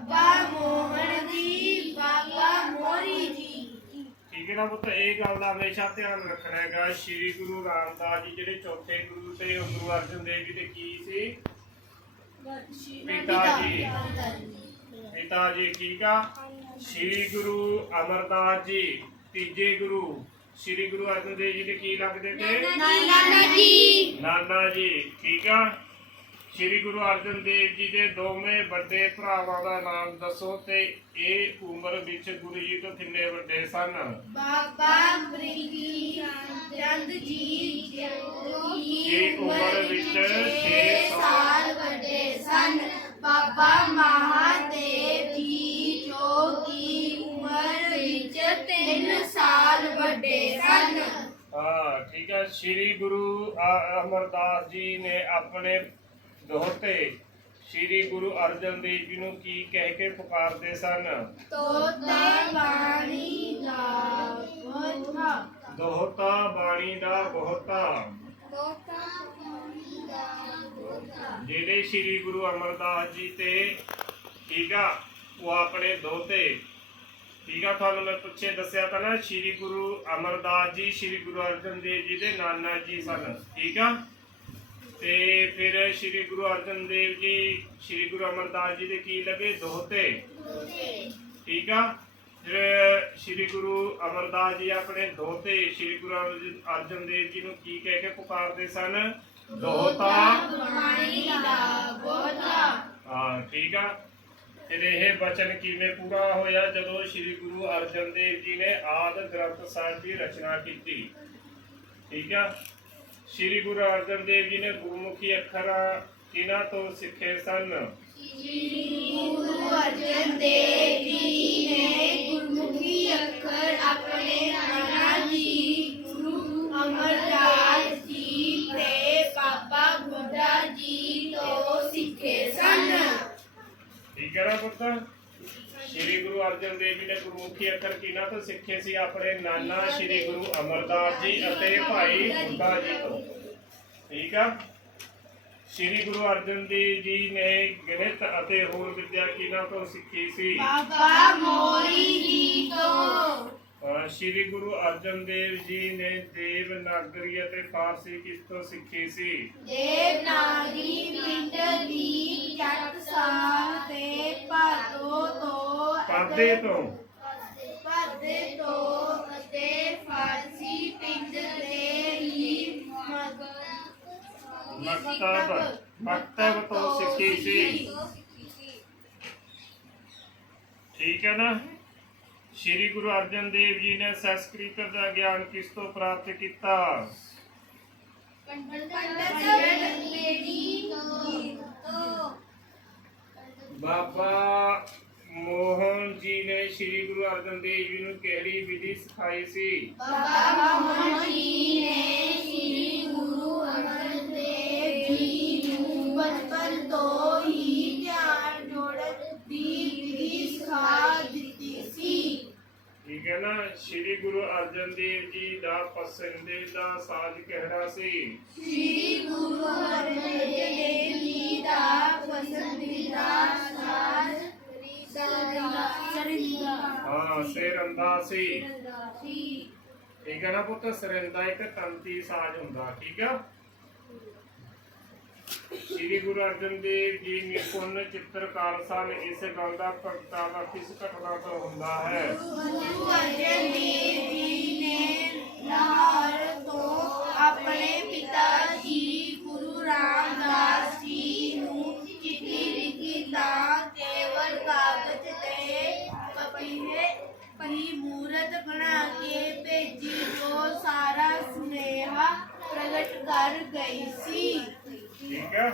ਬਾਬਾ ਮੋਹਨ ਜੀ ਬਾਬਾ ਮੋਰੀ ਜੀ। ਠੀਕ ਹੈ ਨਾ ਪੁੱਤ ਇਹ ਗੱਲ ਦਾ ਹਮੇਸ਼ਾ ਧਿਆਨ ਰੱਖਣਾ ਹੈਗਾ। ਸ੍ਰੀ ਗੁਰੂ ਰਾਮਦਾਸ ਜੀ ਜਿਹੜੇ ਚੌਥੇ ਗੁਰੂ ਤੇ ਗੁਰੂ ਅਰਜਨ ਦੇਵ ਜੀ ਦੇ ਕੀ ਸੀ? ਪਿਤਾ ਜੀ। ਪਿਤਾ ਜੀ ਠੀਕ ਆ? ਸ੍ਰੀ ਗੁਰੂ ਅਮਰਦਾਸ ਜੀ ਤੀਜੇ ਗੁਰੂ। ਸ੍ਰੀ ਗੁਰੂ ਅਰਜਨ ਦੇਵ ਜੀ ਦੇ ਕੀ ਲੱਗਦੇ ਤੇ? ਨਾਨਾ ਜੀ। ਨਾਨਾ ਜੀ ਠੀਕ ਆ? ਸ੍ਰੀ ਗੁਰੂ ਅਰਜਨ ਦੇਵ ਜੀ ਦੇ ਦੋਵੇਂ ਵੱਡੇ ਭਰਾਵਾਂ ਦਾ ਨਾਮ ਦੱਸੋ ਤੇ ਇਹ ਉਮਰ ਵਿੱਚ ਗੁਰੂ ਜੀ ਤੋਂ ਕਿੰਨੇ ਵੱਡੇ ਸਨ? ਬਾਬਾ ਬ੍ਰਿਗੀ ਚੰਦ ਜੀ ਜੋ ਇਹ ਉਮਰ ਵਿੱਚ ਛੇ ਸਾਲ ਵੱਡੇ ਸਨ। ਬਾਬਾ ਮਹਾਦੇਵ ਜੀ ਜੋ ਕਿ ਉਮਰ ਵਿੱਚ 3 ਸਾਲ ਵੱਡੇ ਸਨ। ਹਾਂ ਠੀਕ ਹੈ। ਸ੍ਰੀ ਗੁਰੂ ਅਮਰਦਾਸ ਜੀ ਨੇ ਆਪਣੇ ਦੋਹਤੇ ਸ੍ਰੀ ਗੁਰੂ ਅਰਜਨ ਦੇਵ ਜੀ ਨੂੰ ਕੀ ਕਹਿ ਕੇ ਪੁਕਾਰਦੇ ਸਨ? ਤੋਤੇ ਬਾਣੀ ਦਾ ਬੋਧਾ ਦੋਹਤਾ ਬਾਣੀ ਦਾ ਬਹੁਤਾ। ਤੋਤਾ ਬਾਣੀ ਦਾ ਬੋਧਾ ਜਿਹੜੇ ਸ੍ਰੀ ਗੁਰੂ ਅਮਰਦਾਸ ਜੀ ਤੇ ਠੀਕ ਆ ਉਹ ਆਪਣੇ ਦੋਤੇ। ਠੀਕ ਆ ਤੁਹਾਨੂੰ ਮੈਂ ਪੁੱਛੇ ਦੱਸਿਆ ਤਾਂ ਨਾ ਸ੍ਰੀ ਗੁਰੂ ਅਮਰਦਾਸ ਜੀ ਸ੍ਰੀ ਗੁਰੂ ਅਰਜਨ ਦੇਵ ਜੀ ਦੇ ਨਾਨਾ ਜੀ ਸਨ। ਠੀਕ ਆ? ਤੇ ਫਿਰ ਸ੍ਰੀ ਗੁਰੂ ਅਰਜਨ ਦੇਵ ਜੀ, ਸ੍ਰੀ ਗੁਰੂ ਅਮਰਦਾਸ ਜੀ ਦੇ ਕੀ ਲੱਗੇ? ਦੋਤੇ ਠੀਕ ਆ? ਫਿਰ ਸ੍ਰੀ ਗੁਰੂ ਅਮਰਦਾਸ ਜੀ ਆਪਣੇ ਦੋਤੇ ਸ੍ਰੀ ਗੁਰੂ ਅਰਜਨ- ਅਰਜਨ ਦੇਵ ਜੀ ਨੂੰ ਕੀ ਕਹਿ ਕੇ ਪੁਕਾਰਦੇ ਸਨ? ਦੋਹਤਾ। ਬਾਣੀ ਦਾ ਬੋਧਾ ਹਾਂ, ਠੀਕ ਆ। ਫਿਰ ਇਹ ਬਚਨ ਕਿਵੇਂ ਪੂਰਾ ਹੋਇਆ? ਜਦੋਂ ਸ੍ਰੀ ਗੁਰੂ ਅਰਜਨ ਦੇਵ ਜੀ ਨੇ ਆਦ ਗ੍ਰੰਥ ਸਾਹਿਬ ਦੀ ਰਚਨਾ ਕੀਤੀ। ਠੀਕ ਆ? ਸ੍ਰੀ ਗੁਰੂ ਅਰਜਨ ਦੇਵ ਜੀ ਨੇ ਗੁਰਮੁਖੀ ਅੱਖਰ ਕਿਹਨਾਂ ਤੋਂ ਸਿੱਖੇ ਸਨ ਗੁਰੂ ਅਰਜਨ ਦੇਵ ਜੀ ਨੇ ਗੁਰਮੁਖੀ ਅੱਖਰ ਆਪਣੇ ਨਾਨਾ ਜੀ ਗੁਰੂ ਅਮਰਦਾਸ ਜੀ ਤੇ ਬਾਬਾ ਬੁੱਢਾ ਜੀ ਤੋਂ ਸਿੱਖੇ ਸਨ। ਠੀਕ ਹੈ ਨਾ ਪੁੱਤ? ਸ੍ਰੀ ਗੁਰੂ ਅਰਜਨ ਦੇਵ ਜੀ ਨੇ ਗੁਰਮੁਖੀ ਅੱਖਰ ਕਿਹਨਾਂ ਤੋਂ ਸਿੱਖੇ ਸੀ ਆਪਣੇ ਨਾਨਾ ਸ੍ਰੀ ਗੁਰੂ ਅਮਰਦਾਸ ਜੀ ਅਤੇ ਭਾਈ ਬੁੱਢਾ ਜੀ ਤੋਂ। ਠੀਕ ਆ? ਸ੍ਰੀ ਗੁਰੂ ਅਰਜਨ ਦੇਵ ਜੀ ਨੇ ਗਣਿਤ ਅਤੇ ਹੋਰ ਵਿੱਦਿਆ ਕਿਹਨਾਂ ਤੋਂ ਸਿੱਖੀ ਸੀ। ਬਾਬਾ ਮੋਰੀ ਜੀ ਤੋਂ। ਸ੍ਰੀ ਗੁਰੂ ਅਰਜਨ ਦੇਵ ਜੀ ਨੇ ਦੇਵਨਾਗਰੀ ਅਤੇ ਫਾਰਸੀ ਕਿਸ ਤੋਂ ਸਿੱਖੀ ਸੀ? ਦੇਵਨਾਗਰੀ ਪਿੰਡ ਦੀ ਟਕਸਾਲ ਤੇ ਭਾਦੋ ਤੋਂ ਪਾਦੇ ਤੋਂ? ਭਾਦੇ ਤੋਂ ਅਤੇ ਫਾਰਸੀ ਪਿੰਡ ਦੇ ਹੀ ਮਕਤਬ ਮਕਤਬ ਤੋਂ ਸਿੱਖੀ ਸੀ। ਠੀਕ ਹੈ ਨਾ? ਸ੍ਰੀ ਗੁਰੂ ਅਰਜਨ ਦੇਵ ਜੀ ਨੇ ਸੰਸਕ੍ਰਿਤ ਦਾ ਗਿਆਨ ਕਿਸ ਤੋਂ ਪ੍ਰਾਪਤ ਕੀਤਾ? ਬਾਬਾ ਮੋਹਨ ਜੀ ਨੇ ਸ੍ਰੀ ਗੁਰੂ ਅਰਜਨ ਦੇਵ ਜੀ ਨੂੰ ਕਿਹੜੀ ਵਿਧੀ ਸਿਖਾਈ ਸੀ? ਬਾਬਾ ਸ੍ਰੀ ਗੁਰੂ ਅਰਜਨ ਦੇਵ ਜੀ ਦਾ ਪਸੰਦੀਦਾ ਸਾਜ਼ ਕਿਹੜਾ ਸੀ? ਸ੍ਰੀ ਗੁਰੂ ਅਰਜਨ ਦੇਵ ਜੀ ਦਾ ਪਸੰਦੀਦਾ ਸਾਜ਼ ਸਰਿੰਦਾ ਹਾਂ ਸਿਰੰਦਾ ਸੀ। ਠੀਕ ਹੈ ਨਾ ਪੁੱਤ ਸਰਿੰਦਾ ਇੱਕ ਤੰਤੀ ਸਾਜ਼ ਹੁੰਦਾ ਠੀਕ ਆ? ਸ੍ਰੀ ਗੁਰੂ ਅਰਜਨ ਦੇਵ ਜੀ ਨਿਪੁੰਨ ਚਿੱਤਰਕਾਰ ਸਨ ਇਸ ਗੱਲ ਦਾ ਪ੍ਰਗਟਾਵਾ ਕਿਸ ਘਟਨਾ ਤੋਂ ਹੁੰਦਾ ਹੈ? ਜੋ ਸਾਰਾ ਸੁਨੇਹਾ ਪ੍ਰਗਟ ਕਰ ਗਈ ਸੀ ਠੀਕ ਹੈ